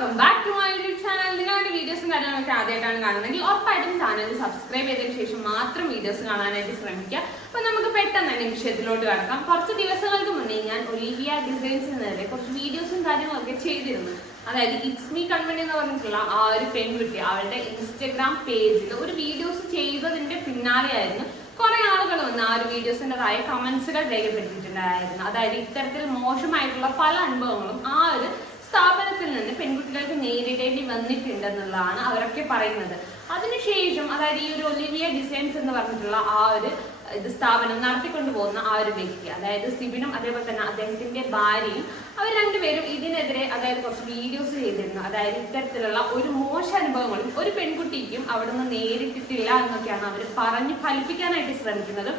Welcome back to my YouTube channel നിങ്ങളുടെ വീഡിയോസും കാര്യങ്ങളൊക്കെ ആദ്യമായിട്ടാണ് കാണുന്നതെങ്കിൽ ഉറപ്പായിട്ടും ചാനൽ സബ്സ്ക്രൈബ് ചെയ്തതിനു ശേഷം മാത്രം വീഡിയോസ് കാണാനായിട്ട് ശ്രമിക്കുക. അപ്പൊ നമുക്ക് പെട്ടെന്ന് തന്നെ വിഷയത്തിലോട്ട് കടക്കാം. കുറച്ച് ദിവസങ്ങൾക്ക് മുന്നേ ഞാൻ ഒലിവിയ ഡിസൈൻസ് എന്നതിലെ കുറച്ച് വീഡിയോസും കാര്യങ്ങളൊക്കെ ചെയ്തിരുന്നു. അതായത് ഇറ്റ്സ് മീ കൺവെന്റ് എന്ന് പറഞ്ഞിട്ടുള്ള ആ ഒരു പെൺകുട്ടി അവളുടെ ഇൻസ്റ്റഗ്രാം പേജിൽ ഒരു വീഡിയോസ് ചെയ്തതിന്റെ പിന്നാലെയായിരുന്നു കുറെ ആളുകൾ വന്ന് ആ ഒരു വീഡിയോസിന്റെതായ കമന്റ്സുകൾ രേഖപ്പെടുത്തിയിട്ടുണ്ടായിരുന്നു. അതായത് ഇത്തരത്തിൽ മോശമായിട്ടുള്ള പല അനുഭവങ്ങളും ആ ഒരു സ്ഥാപനത്തിൽ നിന്ന് പെൺകുട്ടികൾക്ക് നേരിടേണ്ടി വന്നിട്ടുണ്ടെന്നുള്ളതാണ് അവരൊക്കെ പറയുന്നത്. അതിനുശേഷം അതായത് ഈ ഒരു ഒലിവിയ ഡിസൈൻസ് എന്ന് പറഞ്ഞിട്ടുള്ള ആ ഒരു ഇത് സ്ഥാപനം നടത്തിക്കൊണ്ടു പോകുന്ന ആ ഒരു വ്യക്തി അതായത് സിബിനും അതേപോലെ തന്നെ അദ്ദേഹത്തിന്റെ ഭാര്യയും അവർ രണ്ടുപേരും ഇതിനെതിരെ അതായത് കുറച്ച് വീഡിയോസ് ചെയ്തിരുന്നു. അതായത് ഇത്തരത്തിലുള്ള ഒരു മോശ അനുഭവങ്ങളും ഒരു പെൺകുട്ടിക്കും അവിടെ നിന്ന് നേരിട്ടിട്ടില്ല എന്നൊക്കെയാണ് അവർ പറഞ്ഞ് ഫലിപ്പിക്കാനായിട്ട് ശ്രമിക്കുന്നത്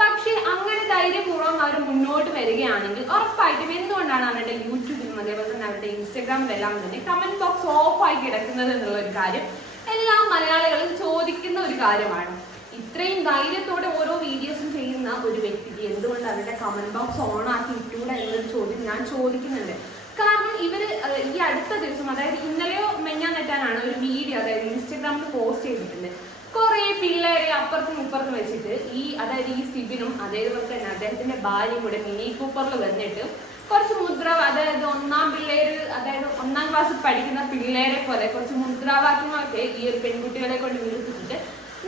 പക്ഷേ അങ്ങനെ ധൈര്യപൂർവം അവർ മുന്നോട്ട് വരികയാണെങ്കിൽ ഉറപ്പായിട്ടും എന്തുകൊണ്ടാണ് അവരുടെ യൂട്യൂബിലും അതേപോലെ തന്നെ അവരുടെ ഇൻസ്റ്റഗ്രാമിലെല്ലാം തന്നെ കമന്റ് ബോക്സ് ഓഫായി കിടക്കുന്നത് എന്നുള്ള ഒരു കാര്യം എല്ലാ മലയാളികളും ചോദിക്കുന്ന ഒരു കാര്യമാണ്. ഇത്രയും ധൈര്യത്തോടെ ഓരോ വീഡിയോസും ചെയ്യുന്ന ഒരു വ്യക്തിക്ക് എന്തുകൊണ്ട് അവരുടെ കമന്റ് ബോക്സ് ഓൺ ആക്കി ഇട്ടൂടെ എന്നൊരു ചോദ്യം ഞാൻ ചോദിക്കുന്നുണ്ട്. കാരണം ഇവർ ഈ അടുത്ത ദിവസം അതായത് ഇന്നലെയോ മെഞ്ഞാൻ നെറ്റാനാണ് ഒരു വീഡിയോ അതായത് ഇൻസ്റ്റഗ്രാമിൽ പോസ്റ്റ് ചെയ്തിട്ടുണ്ട്. കുറെ പിള്ളേരെ അപ്പുറത്തും ഇപ്പുറത്തും വെച്ചിട്ട് ഈ അതായത് ഈ സിബിനും അതേപോലെ തന്നെ അദ്ദേഹത്തിന്റെ ഭാര്യയും കൂടെ മിനി കൂപ്പറിൽ വന്നിട്ട് കുറച്ച് മുദ്ര അതായത് ഒന്നാം പിള്ളേര് അതായത് ഒന്നാം ക്ലാസ്സിൽ പഠിക്കുന്ന പിള്ളേരെ പോലെ കുറച്ച് മുദ്രാവാക്യങ്ങളൊക്കെ ഈ ഒരു പെൺകുട്ടികളെ കൊണ്ട് വിളിപ്പിച്ചിട്ട്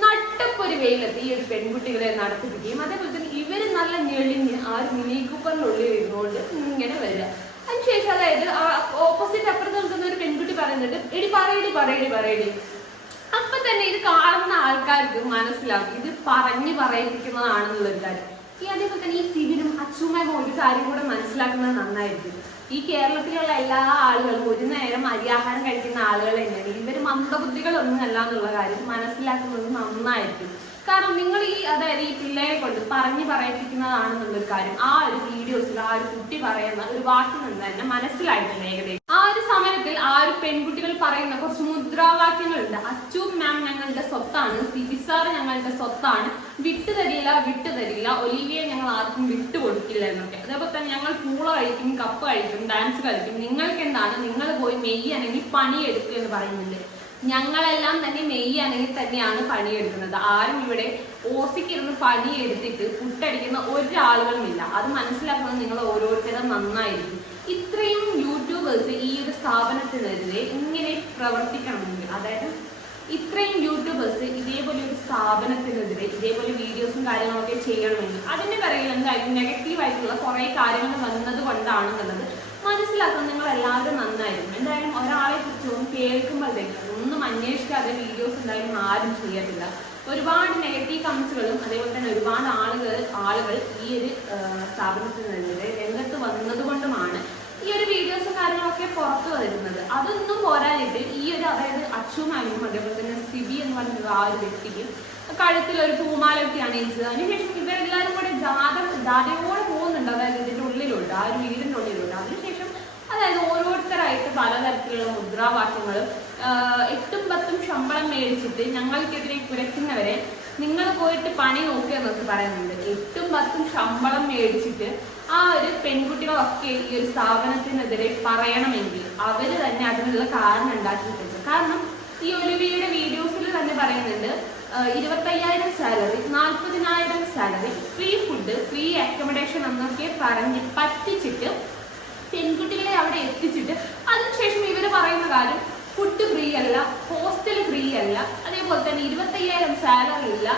നട്ടപ്പൊരു വെയിലത്ത് ഈ ഒരു പെൺകുട്ടികളെ നടത്തിപ്പിക്കുകയും അതേപോലെ തന്നെ ഇവർ നല്ല ഞെളിഞ്ഞ് ആ ഒരു മിനി കൂപ്പറിനുള്ളിൽ ഇരുന്നുകൊണ്ട് ഇങ്ങനെ വരിക. അതിനുശേഷം അതായത് ആ ഓപ്പോസിറ്റ് അപ്പുറത്ത് നിൽക്കുന്ന ഒരു പെൺകുട്ടി പറയുന്നുണ്ട് എടി പറയടി പറയടി പറയടി. അപ്പൊ തന്നെ ഇത് കാണുന്ന ആൾക്കാർക്ക് മനസ്സിലാവും. ഇത് പറഞ്ഞു പറയിപ്പിക്കുന്നതാണെന്നുള്ളൊരു കാര്യം. ഈ അതേപോലെ തന്നെ ഈ സിബിനും അച്ഛനും ഒരു കാര്യം കൂടെ മനസ്സിലാക്കുന്നത് നന്നായിരിക്കും. ഈ കേരളത്തിലുള്ള എല്ലാ ആളുകളും ഒരു നേരം അരിയാഹാരം കഴിക്കുന്ന ആളുകൾ തന്നെയാണ്. ഇവർ മന്ദബുദ്ധികളൊന്നും അല്ല എന്നുള്ള കാര്യം മനസ്സിലാക്കുന്നത് നന്നായിരിക്കും. കാരണം നിങ്ങൾ ഈ അതായത് ഈ പിള്ളേരെ കൊണ്ട് പറഞ്ഞു പറയിപ്പിക്കുന്നതാണെന്നുള്ളൊരു കാര്യം ആ ഒരു വീഡിയോസിൽ ആ ഒരു കുട്ടി പറയുന്ന ഒരു വാക്കിൽ നിന്ന് തന്നെ മനസ്സിലായിട്ടുണ്ട് ഏകദേശം. ആ ഒരു സമയത്തിൽ ആ ഒരു പെൺകുട്ടികൾ പറയുന്ന കുറച്ച് മുദ്രാവാക്യങ്ങളുണ്ട്. അച്ചു മാം ഞങ്ങളുടെ സ്വത്താണ് സിബി സാർ ഞങ്ങളുടെ സ്വത്താണ് വിട്ടു തരില്ല വിട്ടു തരില്ല ഒലിവിയെ ഞങ്ങൾ ആർക്കും വിട്ടു കൊടുക്കില്ല എന്നൊക്കെ. അതേപോലെ തന്നെ ഞങ്ങൾ പൂള കഴിക്കും കപ്പ് കഴിക്കും ഡാൻസ് കളിക്കും. നിങ്ങൾക്ക് എന്താണ്? നിങ്ങൾ പോയി മെയ്യാണെങ്കിൽ പണിയെടുക്കുക എന്ന് പറയുന്നുണ്ട്. ഞങ്ങളെല്ലാം തന്നെ മെയ്യാണെങ്കിൽ തന്നെയാണ് പണിയെടുക്കുന്നത്. ആരും ഇവിടെ ഓസിക്കിരുന്ന് പണിയെടുത്തിട്ട് പുട്ടടിക്കുന്ന ഒരാളുകളുമില്ല. അത് മനസ്സിലാക്കുന്നത് നിങ്ങൾ ഓരോരുത്തരും നന്നായിരിക്കും. ഇത്രയും യൂട്യൂബേഴ്സ് ഈ ഒരു സ്ഥാപനത്തിനെതിരെ ഇങ്ങനെ പ്രവർത്തിക്കണമെങ്കിൽ അതായത് ഇത്രയും യൂട്യൂബേഴ്സ് ഇതേപോലെ ഒരു സ്ഥാപനത്തിനെതിരെ ഇതേപോലെ വീഡിയോസും കാര്യങ്ങളൊക്കെ ചെയ്യണമെങ്കിൽ അതിന്റെ പിറകിൽ എന്തായാലും നെഗറ്റീവ് ആയിട്ടുള്ള കുറെ കാര്യങ്ങൾ വന്നത് കൊണ്ടാണെന്നുള്ളത് മനസ്സിലാക്കാൻ നിങ്ങൾ എല്ലാവരും നന്നായിരിക്കും. എന്തായാലും ഒരാളെ കുറിച്ചും കേൾക്കുമ്പോഴത്തേക്കും അന്വേഷിക്കാതെ വീഡിയോസ് എന്തായാലും ആരും ചെയ്യത്തില്ല. ഒരുപാട് നെഗറ്റീവ് കമൻസുകളും അതേപോലെ തന്നെ ഒരുപാട് ആളുകൾ ആളുകൾ ഈ ഒരു സ്ഥാപനത്തിനെതിരെ രംഗത്ത് വന്നത് കൊണ്ടുമാണ് ഈ ഒരു വീഡിയോസും കാര്യങ്ങളൊക്കെ പുറത്തു വരുന്നത്. അതൊന്നും പോരാനായിട്ട് ഈ ഒരു അതായത് അച്ചുമാനും അതേപോലെ തന്നെ സിബി എന്ന് പറഞ്ഞ ആ ഒരു വ്യക്തിക്ക് കഴുത്തിൽ ഒരു പൂമാലൊക്കെ അണിയിച്ചത് അതിനുശേഷം ഇവരെല്ലാവരും കൂടെ ജാത ജാതയോടെ പോകുന്നുണ്ട്. അതായത് ഇതിന്റെ ഉള്ളിലുണ്ട് ആ ഒരു വീടിന്റെ ഉള്ളിലുണ്ട്. അതിനുശേഷം അതായത് ഓരോരുത്തരായിട്ട് പലതരത്തിലുള്ള മുദ്രാവാക്യങ്ങളും എട്ടും പത്തും ശമ്പളം മേടിച്ചിട്ട് ഞങ്ങൾക്കെതിരെ കുരയ്ക്കുന്നവരെ നിങ്ങൾ പോയിട്ട് പണി നോക്കുക എന്നൊക്കെ പറയുന്നുണ്ട്. എട്ടും പത്തും ശമ്പളം മേടിച്ചിട്ട് ആ ഒരു പെൺകുട്ടികളൊക്കെ ഈ ഒരു സ്ഥാപനത്തിനെതിരെ പറയണമെങ്കിൽ അവർ തന്നെ അതിനുള്ള കാരണം ഉണ്ടാക്കിയിട്ടുണ്ട്. കാരണം ഈ ഒലിവിയുടെ വീഡിയോസിൽ തന്നെ പറയുന്നുണ്ട് ഇരുപത്തയ്യായിരം സാലറി നാൽപ്പതിനായിരം salary free food free accommodation എന്നൊക്കെ പറഞ്ഞ് പറ്റിച്ചിട്ട് പെൺകുട്ടികളെ അവിടെ എത്തിച്ചിട്ട് അതിനുശേഷം ഇവർ പറയുന്ന കാര്യം ഫുഡ് ഫ്രീ അല്ല ഹോസ്റ്റൽ ഫ്രീ അല്ല അതേപോലെ തന്നെ ഇരുപത്തയ്യായിരം സാലറി ഇല്ല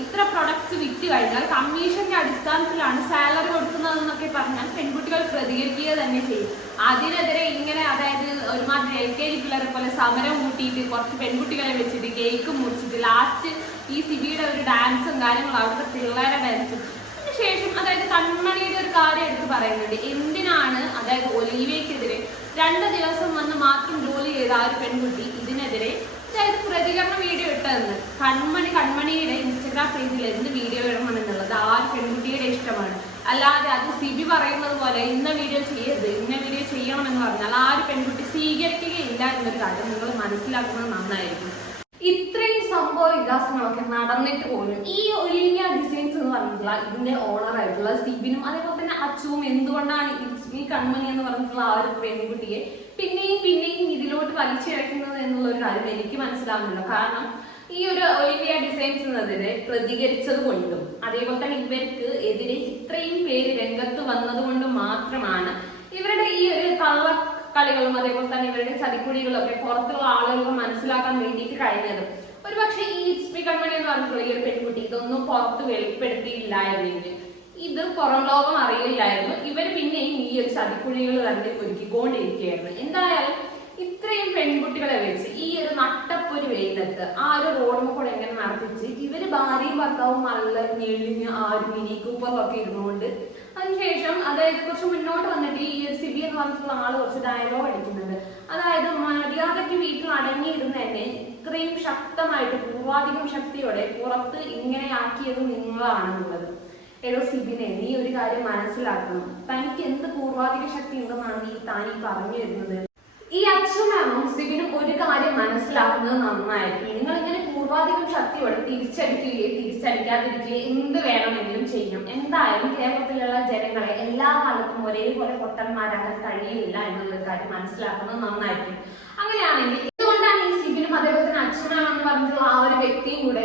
ഇത്ര പ്രൊഡക്ട്സ് വിറ്റ് കഴിഞ്ഞാൽ കമ്മീഷന്റെ അടിസ്ഥാനത്തിലാണ് സാലറി കൊടുക്കുന്നതെന്നൊക്കെ പറഞ്ഞാൽ പെൺകുട്ടികൾ പ്രതികരിക്കുക തന്നെ ചെയ്യും. അതിനെതിരെ ഇങ്ങനെ അതായത് ഒരുമാതിരി എൽ കെ ജി പിള്ളേരെ പോലെ സമരം കൂട്ടിയിട്ട് കുറച്ച് പെൺകുട്ടികളെ വെച്ചിട്ട് കേക്ക് മുറിച്ചിട്ട് ലാസ്റ്റ് ഈ സിബിയുടെ ഒരു ഡാൻസും കാര്യങ്ങളും അവിടുത്തെ പിള്ളേരെ ഡാൻസും ശേഷം അതായത് കൺമണിയുടെ ഒരു കാര്യം എടുത്ത് പറയുന്നുണ്ട്. എന്തിനാണ് അതായത് ഒലീവയ്ക്കെതിരെ രണ്ട് ദിവസം വന്ന് മാത്രം ജോലി ചെയ്ത ആ ഒരു പെൺകുട്ടി ഇതിനെതിരെ അതായത് പ്രതികരണ വീഡിയോ ഇട്ടതെന്ന്. കൺമണി കൺമണിയുടെ ഇൻസ്റ്റഗ്രാം പേജിൽ എന്ത് വീഡിയോ ഇടണം എന്നുള്ളത് ആ ഒരു പെൺകുട്ടിയുടെ ഇഷ്ടമാണ്. അല്ലാതെ അത് സിബി പറയുന്നത് പോലെ ഇന്ന വീഡിയോ ചെയ്യരുത് ഇന്ന വീഡിയോ ചെയ്യണം എന്ന് പറഞ്ഞാൽ ആ ഒരു പെൺകുട്ടി സ്വീകരിക്കുകയില്ല എന്നൊരു കാര്യം നിങ്ങൾ മനസ്സിലാക്കുന്നത് നന്നായിരിക്കും. ഇത്രയും സംഭവ വികാസങ്ങളൊക്കെ നടന്നിട്ട് പോലും ഈ ഒലീനിയ ഡിസൈൻസ് എന്ന് പറഞ്ഞിട്ടുള്ള ഇതിന്റെ ഓണർ ആയിട്ടുള്ള സിബിനും അതേപോലെ തന്നെ അച്ചുവും എന്തുകൊണ്ടാണ് ഈ- കൺമണി എന്ന് പറഞ്ഞിട്ടുള്ള ആ ഒരു പെൺകുട്ടിയെ പിന്നെയും പിന്നെയും ഇതിലോട്ട് വലിച്ചിഴക്കുന്നത് എന്നുള്ള ഒരു കാര്യം എനിക്ക് മനസ്സിലാവുന്നില്ല. കാരണം ഈ ഒരു ഒളിമ്പിയ ഡിസൈൻസ് എന്നതിനെ പ്രതികരിച്ചത് കൊണ്ടും അതേപോലെ തന്നെ ഇവർക്ക് എതിരെ ഇത്രയും പേര് രംഗത്ത് വന്നത് കൊണ്ടും മാത്രമാണ് ഇവരുടെ ഈ ഒരു കള്ള കളികളും അതേപോലെ തന്നെ ഇവരുടെ ചതിക്കുഴികളും ഒക്കെ പുറത്തുള്ള ആളുകൾക്ക് മനസ്സിലാക്കാൻ വേണ്ടിയിട്ട് കഴിഞ്ഞത്. ഒരു പക്ഷേ ഈ ഇസ്പി കൺമണി എന്ന് പറഞ്ഞിട്ടുള്ള ഈ ഒരു പെൺകുട്ടി ഇതൊന്നും പുറത്ത് വെളിപ്പെടുത്തിയില്ലായിരുന്നെങ്കിൽ ഇത് പുറം ലോകം അറിയില്ലായിരുന്നു. ഇവർ പിന്നെയും ഈ ഒരു ചതിക്കുഴികൾ തന്നെ ഒരുക്കിക്കൊണ്ടിരിക്കുകയായിരുന്നു. എന്തായാലും ഇത്രയും പെൺകുട്ടികളെ വെച്ച് ഈ ഒരു നട്ടപ്പൊരു വെയിലത്ത് ആ ഒരു റോഡും കൂടെ എങ്ങനെ നടത്തിച്ച് ഇവർ ഭാര്യയും ഭർത്താവും നല്ല ഞെളിഞ്ഞ് ആരും മിനി കൂപ്പറിലൊക്കെ ഇരുന്നുകൊണ്ട് അതിനുശേഷം അതായത് കുറച്ച് മുന്നോട്ട് വന്നിട്ട് ഈ ഒരു സിബി എന്ന് പറഞ്ഞിട്ടുള്ള ആൾ കുറച്ച് ഡയലോഗ് അടിക്കുന്നുണ്ട്. അതായത് മര്യാദയ്ക്ക് വീട്ടിൽ അടങ്ങിയിരുന്ന തന്നെ ഇത്രയും ശക്തമായിട്ട് പൂർവാധികം ശക്തിയോടെ പുറത്ത് ഇങ്ങനെ ആക്കിയത് നിങ്ങളാണെന്നുള്ളത്. എടോ സിബിനെ നീ ഒരു കാര്യം മനസ്സിലാക്കണം. തനിക്ക് എന്ത് പൂർവാധിക ശക്തി ഉണ്ടെന്നാണ് നീ താൻ ഈ പറഞ്ഞു വരുന്നത്. ഈ അച്ഛനാണും സിബിനും ഒരു കാര്യം മനസ്സിലാക്കുന്നത് നന്നായിരിക്കും. നിങ്ങൾ ഇങ്ങനെ പൂർവാധികം ശക്തിയോടെ തിരിച്ചടിക്കുകയോ തിരിച്ചടിക്കാതിരിക്കുകയോ എന്ത് വേണമെങ്കിലും ചെയ്യും. എന്തായാലും കേരളത്തിലുള്ള ജനങ്ങളെ എല്ലാ കാലത്തും ഒരേപോലെ പൊട്ടന്മാരാകാൻ കഴിയില്ല എന്നുള്ള കാര്യം മനസ്സിലാക്കുന്നത് നന്നായിരിക്കും. അങ്ങനെയാണെങ്കിൽ എന്തുകൊണ്ടാണ് ഈ സിബിനും അതേപോലെ തന്നെ അച്ഛനാണെന്ന് പറഞ്ഞിട്ടുള്ള ആ ഒരു വ്യക്തിയും കൂടെ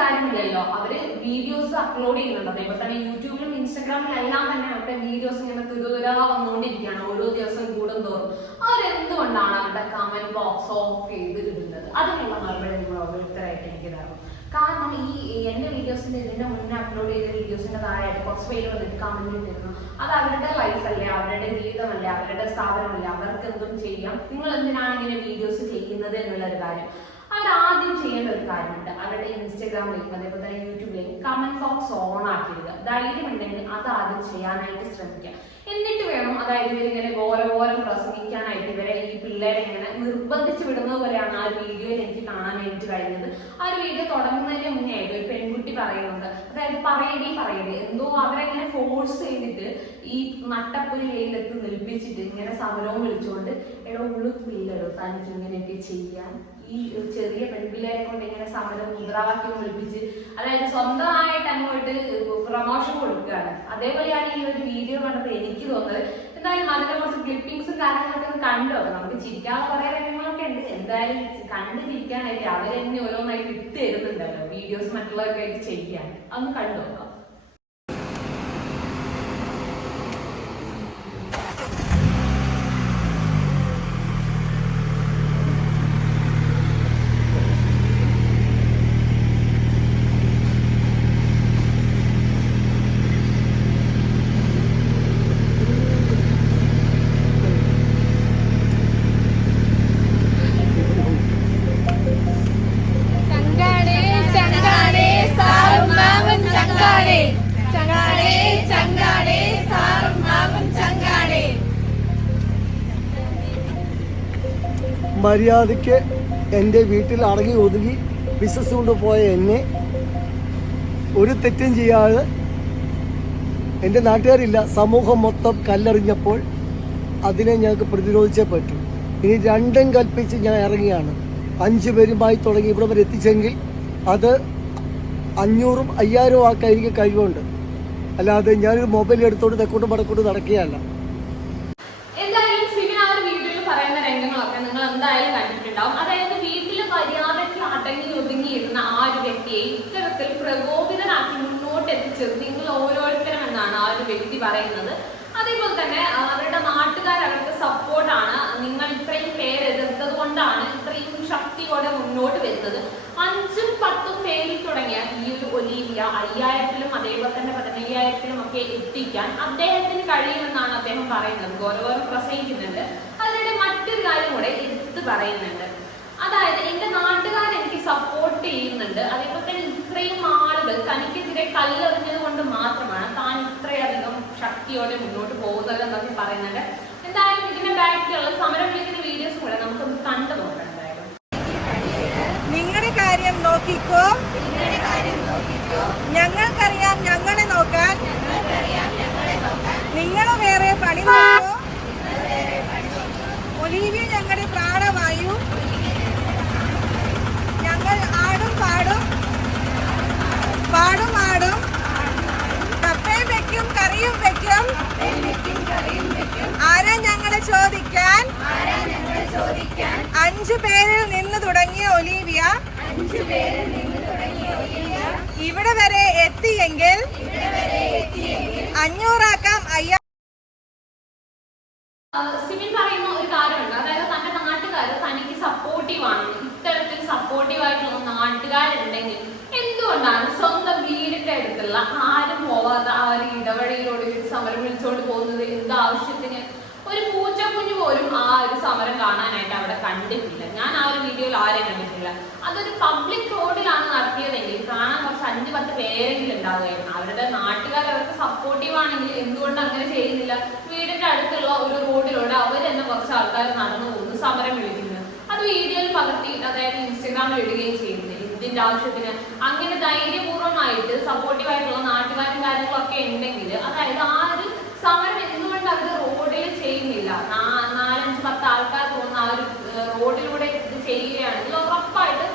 കാര്യമില്ലല്ലോ. അവർ വീഡിയോസ് അപ്ലോഡ് ചെയ്യുന്നുണ്ട്. അതേപോലെ തന്നെ യൂട്യൂബിലും ഇൻസ്റ്റാഗ്രാമിലും എല്ലാം തന്നെ അവരുടെ വീഡിയോസ് ഇങ്ങനെ തുരുതുരാ വന്നുകൊണ്ടിരിക്കുകയാണ്. ഓരോ ദിവസം കൂടുന്തോറും അവരെന്തുകൊണ്ടാണ് അവരുടെ കമന്റ് ബോക്സ് ഓഫ് ചെയ്ത് ഇടുന്നത് അതിനുള്ള മറുപടി നിങ്ങൾ ഓരോരുത്തരായിട്ട് എനിക്ക് തരണം കാരണം ഈ എന്റെ വീഡിയോസിന്റെ ഇതിന്റെ മുന്നേ അപ്ലോഡ് ചെയ്ത വീഡിയോസിന്റെ താഴെയായിട്ട് കുറച്ച് പേര് വന്നിട്ട് കമന്റ് ഇട്ടിരുന്നു. അത് അവരുടെ ലൈഫല്ലേ അവരുടെ ജീവിതമല്ലേ? അവരുടെ സ്ഥാപനമല്ലേ? അവർക്ക് എന്തും ചെയ്യാം. നിങ്ങൾ എന്തിനാണ് ഇങ്ങനെ വീഡിയോസ് ചെയ്യുന്നത് എന്നുള്ള ഒരു കാര്യം. ആദ്യം ചെയ്യേണ്ട ഒരു കാര്യമുണ്ട്. അവരുടെ ഇൻസ്റ്റഗ്രാമിലേക്കും അതേപോലെ തന്നെ യൂട്യൂബിലേക്കും കമന്റ് ബോക്സ് ഓൺ ആക്കിയിടുക ധൈര്യമുണ്ടെങ്കിൽ അത് ആദ്യം ചെയ്യാനായിട്ട് ശ്രമിക്കുക എന്നിട്ട് വേണം അതായത് ഇവരിങ്ങനെ ഘോരഘോരം പ്രസംഗിക്കാനായിട്ട് ഇവരെ ഈ പിള്ളേരെ ഇങ്ങനെ നിർബന്ധിച്ച് വിടുന്നത് പോലെയാണ് ആ വീഡിയോയിൽ എനിക്ക് കാണാനായിട്ട് കഴിഞ്ഞത്. ആ ഒരു വീഡിയോ തുടങ്ങുന്നതിന് മുന്നേ ആയിട്ട് ഒരു പെൺകുട്ടി പറയുന്നുണ്ട്. അതായത് പറയടി പറയടി. എന്തോ അവരെങ്ങനെ ഫോഴ്സ് ചെയ്തിട്ട് ഈ നട്ടപ്പൊരി നിൽപ്പിച്ചിട്ട് ഇങ്ങനെ സമരവും വിളിച്ചുകൊണ്ട് എടോ പിള്ളേരോ തനിക്ക് ഇങ്ങനെയൊക്കെ ചെയ്യാൻ ഈ ചെറിയ പെൺപിള്ളേരെ കൊണ്ട് ഇങ്ങനെ സമരം മുദ്രാവാക്യം ഒളിപ്പിച്ച് അതായത് സ്വന്തമായിട്ട് അങ്ങോട്ട് പ്രമോഷൻ കൊടുക്കുകയാണ്. അതേപോലെയാണ് ഈ ഒരു വീഡിയോ കണ്ടപ്പോൾ എനിക്ക് തോന്നുന്നത്. എന്തായാലും അതിനെ കുറച്ച് ക്ലിപ്പിംഗ്സും കാര്യങ്ങളൊക്കെ ഒന്ന് കണ്ടോ? നമുക്ക് ചിരിക്കാൻ കുറെ രംഗങ്ങളൊക്കെ ഉണ്ട്. എന്തായാലും കണ്ടു ചിരിക്കാനായിട്ട് അവരെന്നെ ഓരോന്നായിട്ട് ഇട്ട് തരുന്നുണ്ടല്ലോ. വീഡിയോസ് മറ്റുള്ളവരൊക്കെ ആയിട്ട് ചെയ്യാൻ അതൊന്ന് കണ്ടു നോക്കാം. മര്യാദയ്ക്ക് എന്റെ വീട്ടിൽ അടങ്ങി ഒതുങ്ങി ബിസിനസ് കൊണ്ടുപോയ എന്നെ ഒരു തെറ്റും ചെയ്യാതെ എന്റെ നാട്ടുകാരില്ല. സമൂഹം മൊത്തം കല്ലെറിഞ്ഞപ്പോൾ അതിനെ ഞങ്ങൾക്ക് പ്രതിരോധിച്ചേ പറ്റൂ. ഇനി രണ്ടും കൽപ്പിച്ച് ഞാൻ ഇറങ്ങിയാണ്. അഞ്ച് പേരുമായി തുടങ്ങി. ഇവിടെ വരെ എത്തിച്ചെങ്കിൽ അത് അഞ്ഞൂറും അയ്യായിരവും ആക്കായിരിക്കും കഴിവുണ്ട്. അല്ലാതെ ഞാനൊരു മൊബൈൽ എടുത്തോണ്ട് തെക്കോട്ടും വടക്കോട്ടും നടക്കുകയല്ല എന്തായാലും സിമിൻ ആ ഒരു വീഡിയോയിൽ പറയുന്ന രംഗങ്ങളൊക്കെ നിങ്ങൾ കണ്ടിട്ടുണ്ടാവും അതായത് വീട്ടിൽ മര്യാദയ്ക്ക് അടങ്ങി ഒതുങ്ങിയിരുന്ന ആ ഒരു വ്യക്തിയെ ഇത്തരത്തിൽ പ്രകോപിതനാക്കി മുന്നോട്ട് എത്തിച്ചത് നിങ്ങൾ ഓരോരുത്തരും എന്നാണ് ആ ഒരു വ്യക്തി പറയുന്നത്. അതേപോലെ തന്നെ അവരുടെ നാട്ടുകാർ അവർക്ക് സപ്പോർട്ടാണ്. നിങ്ങൾ ഇത്രയും പേര് എതിർത്തത് കൊണ്ടാണ് ഇത്രയും ശക്തിയോടെ മുന്നോട്ട് വരുന്നത്. അഞ്ചും പത്തും പേരിൽ തുടങ്ങിയ ഈ ഒരു ഒലീവിയ അയ്യായിരത്തിലും അതേപോലെ തന്നെ പതിനയ്യായിരത്തിലും ഒക്കെ എത്തിക്കാൻ അദ്ദേഹത്തിന് കഴിയുമെന്നാണ് അദ്ദേഹം പറയുന്നത്. ഗൗരവം പ്രസംഗിക്കുന്നുണ്ട്. അതിനിടെ മറ്റൊരു കാര്യം കൂടെ എടുത്ത് പറയുന്നുണ്ട്. അതായത് എന്റെ നാട്ടുകാർ എനിക്ക് സപ്പോർട്ട് ചെയ്യുന്നുണ്ട്. അതേപോലെ തന്നെ ഇത്രയും ആളുകൾ തനിക്കെതിരെ കല്ലെറിഞ്ഞത് കൊണ്ട് മാത്രമാണ് താൻ ഇത്രയധികം ശക്തിയോടെ മുന്നോട്ട് പോകുന്നത് എന്നൊക്കെ പറയുന്നുണ്ട്. എന്തായാലും ഇതിന്റെ ബാക്കിലുള്ള സമരം വിളിക്കുന്ന വീഡിയോസ് കൂടെ നമുക്കൊന്ന് കണ്ടു എന്തായാലും. നിങ്ങളുടെ കാര്യം നോക്കിക്കോ. ഞങ്ങൾക്കറിയാം ഞങ്ങളെ നോക്കാൻ. നിങ്ങൾ വേറെ പണി നോക്കോ. ഒലീവിയ അഞ്ചു പേരിൽ നിന്ന് തുടങ്ങിയ ഒലീവിയ. ഇവിടെ വരെ എത്തിയെങ്കിൽ അഞ്ഞൂറാക്കാം അയ്യ സിമിൻ പറയുന്ന ഒരു കാര്യമുണ്ട്. അതായത് തന്റെ നാട്ടുകാർ തനിക്ക് സപ്പോർട്ടീവ് ആണ്. ഇത്തരത്തിൽ സപ്പോർട്ടീവ് ആയിട്ടുള്ള നാട്ടുകാരുണ്ടെങ്കിൽ എന്തുകൊണ്ടാണ് സ്വന്തം വീടിന്റെ അടുത്തുള്ള ആരും പോവാത്ത ആ ഒരു ഇടവഴിയിലൂടെ സമരം വിളിച്ചോണ്ട് പോകുന്നത്? എന്ത് ആവശ്യത്തിന്? ഒരു പോലും ആ ഒരു സമരം കാണാനായിട്ട് അവിടെ കണ്ടിട്ടില്ല. ഞാൻ ആ ഒരു വീഡിയോയിൽ ആരെയും കണ്ടിട്ടില്ല. അതൊരു പബ്ലിക് റോഡിലാണ് നടത്തിയതെങ്കിൽ കാണാൻ കുറച്ച് അഞ്ച് പത്ത് പേരെങ്കിലും ഉണ്ടാവുകയായിരുന്നു അവരുടെ നാട്ടുകാർ അവർക്ക് സപ്പോർട്ടീവ് ആണെങ്കിൽ എന്തുകൊണ്ട് അങ്ങനെ ചെയ്യുന്നില്ല. വീടിന്റെ അടുത്തുള്ള ഒരു റോഡിലൂടെ അവർ തന്നെ കുറച്ച് ആൾക്കാർ നടന്നു പോകുന്നു സമരം വിളിക്കുന്നത് അത് വീഡിയോയിൽ പകർത്തിയിട്ട് അതായത് ഇൻസ്റ്റഗ്രാമിൽ ഇടുകയും ചെയ്യുന്നു ഇതിന്റെ ആവശ്യത്തിന് അങ്ങനെ ധൈര്യപൂർവമായിട്ട് സപ്പോർട്ടീവ് ആയിട്ടുള്ള നാട്ടുകാരും കാര്യങ്ങളൊക്കെ ഉണ്ടെങ്കിൽ അതായത് ആ ഒരു സമരം എന്തുകൊണ്ട് അവർ റോഡിൽ ചെയ്യുന്നില്ല നാ- നാലഞ്ച് പത്ത് ആൾക്കാർ പോകുന്ന ആ ഒരു ഏഹ്, റോഡിലൂടെ ഇത് ചെയ്യുകയാണെങ്കിൽ ഉറപ്പായിട്ട്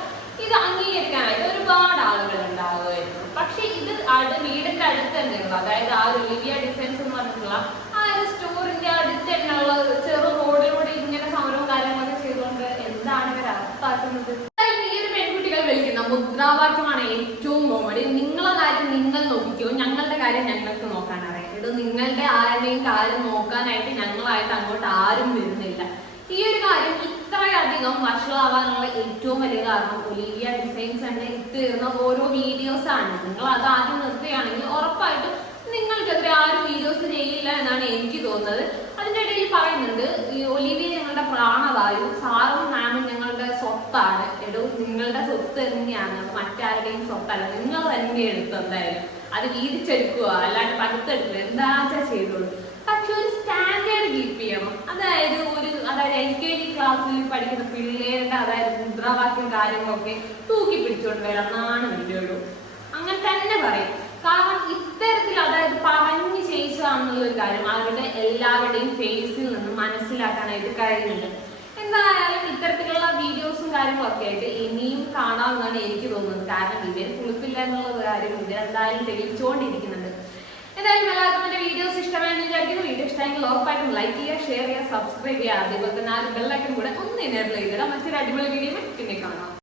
ഇത് അംഗീകരിക്കാനായിട്ട് ഒരുപാട് ആളുകൾ ഉണ്ടാവുമായിരുന്നു പക്ഷെ ഇത് അടു വീടിന്റെ അടുത്ത് തന്നെയുള്ള. അതായത് ആ ഒരു ഡിഫൻസ് എന്ന് പറഞ്ഞിട്ടുള്ള ആ ഒരു സ്റ്റോറിന്റെ അടുത്ത് തന്നെയുള്ള ചെറു റോഡിലൂടെ ഇങ്ങനെ സമരവും കാര്യങ്ങളൊക്കെ ചെയ്തുകൊണ്ട് എന്താണ് ഇവർ അർത്ഥമാക്കുന്നത്? ഈ ഒരു പെൺകുട്ടികൾ വിളിക്കുന്ന മുദ്രാവാക്യമാണ് ഏറ്റവും കോമഡി നിങ്ങളെ കാര്യം നിങ്ങൾ നോക്കിക്കോ ഞങ്ങളുടെ കാര്യം ഞങ്ങൾക്ക് നോക്കാൻ അറിയാം ഇത് നിങ്ങളുടെ ആരുടെയും കാര്യം നോക്കാനായിട്ട് ഞങ്ങളായിട്ട് അങ്ങോട്ട് ആരും വരുന്നില്ല. ഈ ഒരു കാര്യം ഇത്രയധികം വഷളാവാനുള്ള ഏറ്റവും വലിയ കാരണം ഒലിവിയ ഡിസൈൻസ് തന്നെ ഇട്ടിരുന്ന ഓരോ വീഡിയോസ് ആണ്. നിങ്ങൾ അത് ആദ്യം നിർത്തുകയാണെങ്കിൽ ഉറപ്പായിട്ടും നിങ്ങൾക്കെതിരെ ആരും വീഡിയോസ് ചെയ്യില്ല എന്നാണ് എനിക്ക് തോന്നുന്നത്. അതിന്റെ ഇടയിൽ പറയുന്നുണ്ട് ഈ ഒലിവിയ ഞങ്ങളുടെ പ്രാണവായു സാറും മാമും ഞങ്ങളുടെ സ്വത്താണ്. എടോ നിങ്ങളുടെ സ്വത്ത് തന്നെയാണ്. മറ്റാരുടെയും സ്വത്തല്ല. നിങ്ങൾ തന്നെ എടുത്തു എന്തായാലും. അത് വീതിച്ചെടുക്കുക അല്ലാണ്ട് പടുത്തെടുക്കുക. എന്താ ചെയ്തോളൂ? പക്ഷെ ഒരു സ്റ്റാൻഡേർഡ് കീപ്പ് ചെയ്യണം. അതായത് ഒരു അതായത് എൽ കെ ജി ക്ലാസ്സിൽ പഠിക്കുന്ന പിള്ളേരുടെ അതായത് മുദ്രാവാക്യം കാര്യങ്ങളൊക്കെ തൂക്കി പിടിച്ചുകൊണ്ട് വരാം. എന്നാണ് വീഡിയോയുള്ളൂ അങ്ങനെ തന്നെ പറയും. കാരണം ഇത്തരത്തിൽ അതായത് പറഞ്ഞു ചെയ്യിച്ചതാണെന്നുള്ള ഒരു കാര്യം അവരുടെ എല്ലാവരുടെയും ഫേസിൽ നിന്ന് മനസ്സിലാക്കാനായിട്ട് കഴിയുന്നുണ്ട് എന്തായാലും ഇത്തരത്തിലുള്ള വീഡിയോസും കാര്യങ്ങളൊക്കെ ആയിട്ട് ഇനിയും കാണാമെന്നാണ് എനിക്ക് തോന്നുന്നത്. കാരണം ഇവർ കുളിപ്പില്ല എന്നുള്ള കാര്യം ഇവരെന്തായാലും തെളിയിച്ചുകൊണ്ടിരിക്കുന്നത് എന്തായാലും എല്ലാവർക്കും എന്റെ വീഡിയോസ് ഇഷ്ടമായെന്ന് വിചാരിക്കുന്നു. വീഡിയോ ഇഷ്ടമെങ്കിൽ ഉറപ്പായിട്ടും ലൈക്ക് ചെയ്യുക ഷെയർ ചെയ്യുക സബ്സ്ക്രൈബ് ചെയ്യുക. അതേപോലെ തന്നെ ആ ബെല്ലൈക്കൻ കൂടെ ഒന്ന് എനേബിൾ ചെയ്തിടാം മറ്റൊരു അടിപൊളി വീഡിയോ പിന്നെ കാണാം.